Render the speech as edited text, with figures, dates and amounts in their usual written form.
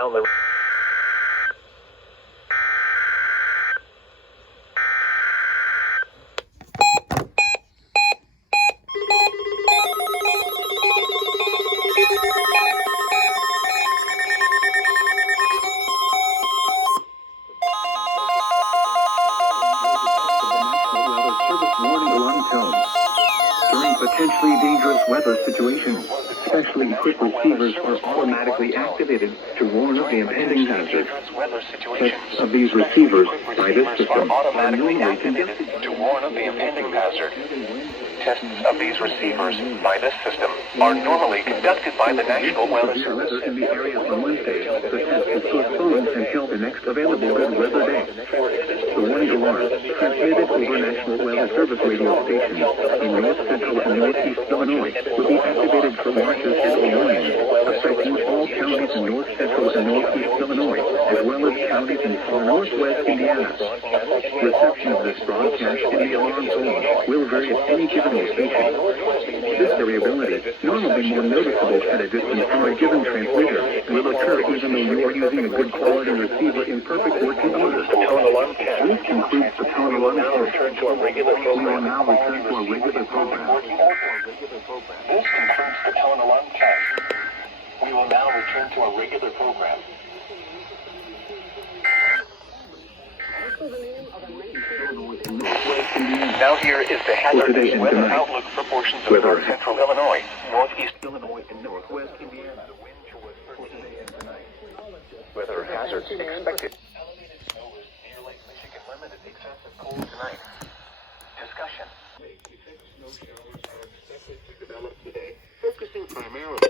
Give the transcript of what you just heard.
around the warning alarm tones. During potentially dangerous weather situations, specially equipped receivers are automatically activated to warn of the impending hazard. Tests of these receivers by this system are normally conducted to warn of the impending hazard. Tests of these receivers by this system are normally conducted by the National Weather Service. weather in the area on Wednesday. The test is postponed until the next available good weather day. The warning alarm, transmitted over National Weather Service radio stations in north central and northeast Illinois, will be activated for watches and warnings affecting all counties in north central and northeast Illinois, as well as counties in far northwest Indiana. Reception of this broadcast in the alarm zone will vary at any given location. This variability, normally more noticeable at a distance from a given transmitter, will occur even though you are using a good quality receiver in perfect working order. This concludes the tone alarm test. We will now return to our regular program. This concludes the tone alarm test. We will now return to our regular program. Now here is the hazardous weather outlook for portions of north central Illinois, northeast Illinois, and northwest Indiana. The wind chill for today and tonight. Weather hazards expected. Elevated snow is near Lake Michigan limited. Excessive cold tonight. Discussion. Snow showers are expected to develop today, focusing primarily